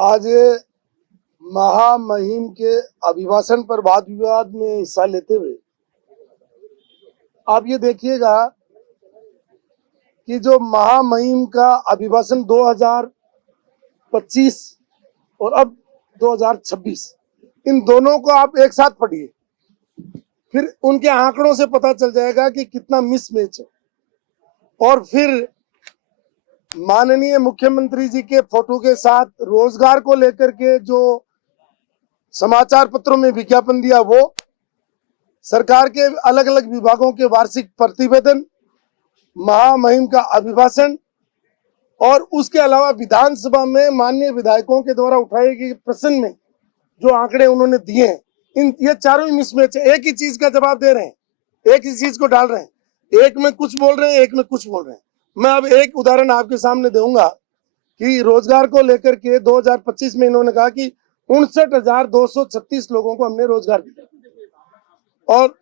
आज महामहिम के अभिभाषण पर वाद विवाद में हिस्सा लेते हुए आप ये देखिएगा कि जो महामहिम का अभिभाषण 2025 और अब 2026 इन दोनों को आप एक साथ पढ़िए, फिर उनके आंकड़ों से पता चल जाएगा कि कितना मिसमैच है। और फिर माननीय मुख्यमंत्री जी के फोटो के साथ रोजगार को लेकर के जो समाचार पत्रों में विज्ञापन दिया, वो सरकार के अलग अलग विभागों के वार्षिक प्रतिवेदन, महामहिम का अभिभाषण और उसके अलावा विधानसभा में माननीय विधायकों के द्वारा उठाए गए प्रश्न में जो आंकड़े उन्होंने दिए हैं, ये चारों ही मिसमैच है। एक ही चीज का जवाब दे रहे हैं, एक ही चीज को डाल रहे हैं, एक में कुछ बोल रहे हैं, एक में कुछ बोल रहे हैं। मैं अब एक उदाहरण आपके सामने दूंगा कि रोजगार को लेकर के 2025 में इन्होंने कहा कि 59,236 लोगों को हमने रोजगार दिया और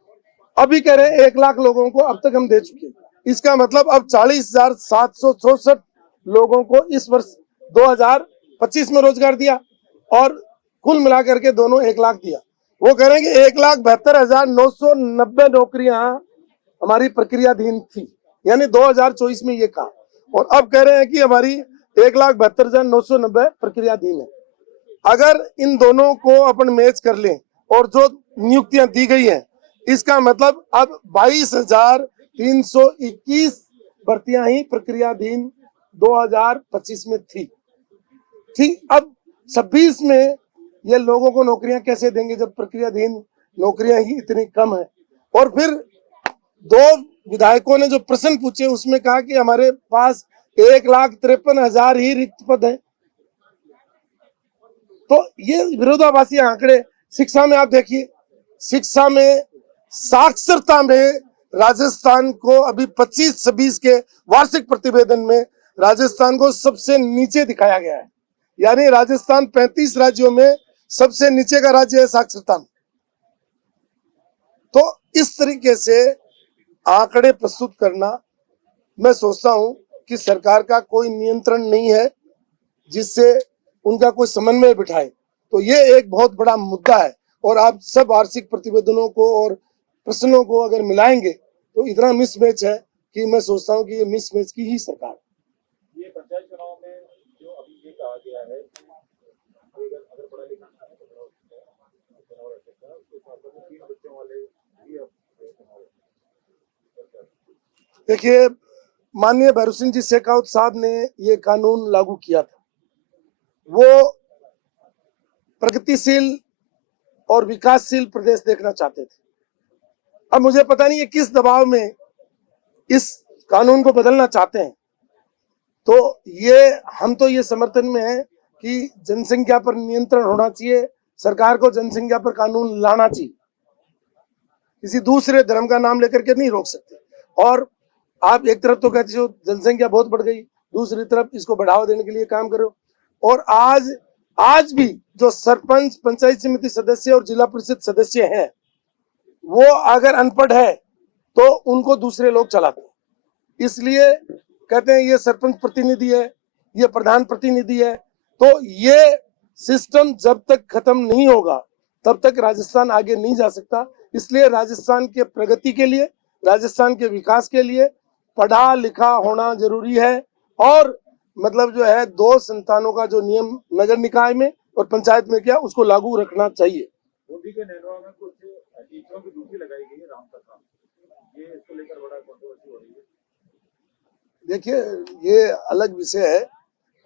अभी कह रहे हैं 1 लाख लोगों को अब तक हम दे चुके हैं। इसका मतलब अब 40,764 लोगों को इस वर्ष 2025 में रोजगार दिया और कुल मिलाकर के दोनों 1 लाख दिया। वो कह रहे हैं कि 1,72,990 नौकरियां हमारी प्रक्रियाधीन थी, यानी 2024 में ये कहा, और अब कह रहे हैं कि हमारी 1,72,990 प्रक्रियाधीन है। अगर इन दोनों को अपन मैच कर लें और जो नियुक्तियां दी गई हैं, इसका मतलब अब 22,321 भर्तियां ही प्रक्रियाधीन 2025 में थी। ठीक, अब 26 में ये लोगों को नौकरियां कैसे देंगे जब प्रक्रियाधीन नौकरियां ही इतनी कम है। और फिर दो विधायकों ने जो प्रश्न पूछे उसमें कहा कि हमारे पास 1,53,000 ही रिक्त पद हैं। तो ये विरोधाभासी आंकड़े। शिक्षा में आप देखिए, शिक्षा में साक्षरता में राजस्थान को अभी 25-26 के वार्षिक प्रतिवेदन में राजस्थान को सबसे नीचे दिखाया गया है, यानी राजस्थान 35 राज्यों में सबसे नीचे का राज्य है साक्षरता में। तो इस तरीके से आंकड़े प्रस्तुत करना, मैं सोचता हूं कि सरकार का कोई नियंत्रण नहीं है जिससे उनका कोई समन्वय बिठाए। तो ये एक बहुत बड़ा मुद्दा है और आप सब वार्षिक प्रतिवेदनों को और प्रश्नों को अगर मिलाएंगे तो इतना मिसमैच है कि मैं सोचता हूं कि ये मिसमैच की ही सरकार है। ये पंचायत चुनाव में जो अभी ये कहा गया है, अगर पढ़ा लिखा है तो चुनाव रह सकता है, उसके साथ में 3 बच्चों वाले भी अब चुनाव। देखिए, माननीय भैरव सिंह जी शेखावत साहब ने ये कानून लागू किया था। वो प्रगतिशील और विकासशील प्रदेश देखना चाहते थे। अब मुझे पता नहीं है किस दबाव में इस कानून को बदलना चाहते हैं। तो ये हम तो ये समर्थन में है कि जनसंख्या पर नियंत्रण होना चाहिए, सरकार को जनसंख्या पर कानून लाना चाहिए, किसी दूसरे धर्म का नाम लेकर के नहीं रोक सकते। और आप एक तरफ तो कहते हो जनसंख्या बहुत बढ़ गई, दूसरी तरफ इसको बढ़ावा देने के लिए काम करो। और आज भी जो सरपंच, पंचायत समिति सदस्य और जिला परिषद सदस्य हैं, वो अगर अनपढ़ है तो उनको दूसरे लोग चलाते हैं। इसलिए कहते हैं ये सरपंच प्रतिनिधि है, ये प्रधान प्रतिनिधि है। तो ये सिस्टम जब तक खत्म नहीं होगा तब तक राजस्थान आगे नहीं जा सकता। इसलिए राजस्थान के प्रगति के लिए, राजस्थान के विकास के लिए पढ़ा लिखा होना जरूरी है। और मतलब जो है 2 संतानों का जो नियम नगर निकाय में और पंचायत में किया, उसको लागू रखना चाहिए। मोदी के नेतृत्व में कुछ टीचरों की ड्यूटी लगाई गई है राम तक, ये इसको लेकर बड़ा कंट्रोवर्सी हो रही है। देखिए, ये अलग विषय है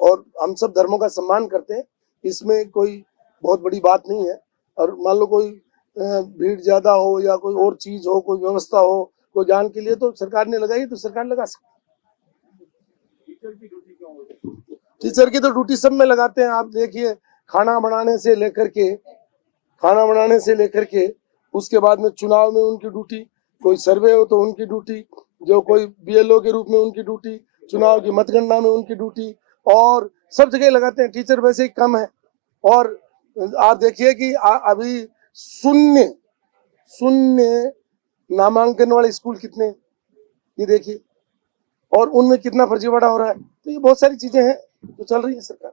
और हम सब धर्मों का सम्मान करते हैं, इसमें कोई बहुत बड़ी बात नहीं है। और मान लो कोई भीड़ ज्यादा हो या कोई और चीज हो, कोई व्यवस्था हो, कोई ज्ञान के लिए, तो सरकार ने लगाई तो सरकार लगा सकती। टीचर की ड्यूटी क्यों होती है? टीचर की तो ड्यूटी सब में लगाते हैं। आप देखिए, खाना बनाने से लेकर के उसके बाद में चुनाव में उनकी ड्यूटी, कोई सर्वे हो तो उनकी ड्यूटी, जो कोई बीएलओ के रूप में उनकी ड्यूटी, चुनाव की मतगणना में उनकी ड्यूटी, और सब जगह लगाते हैं। टीचर वैसे ही कम है। और आप देखिए कि अभी शून्य नामांकन वाले स्कूल कितने, ये देखिए, और उनमें कितना फर्जीवाड़ा हो रहा है। तो ये बहुत सारी चीजें हैं जो चल रही है सरकार।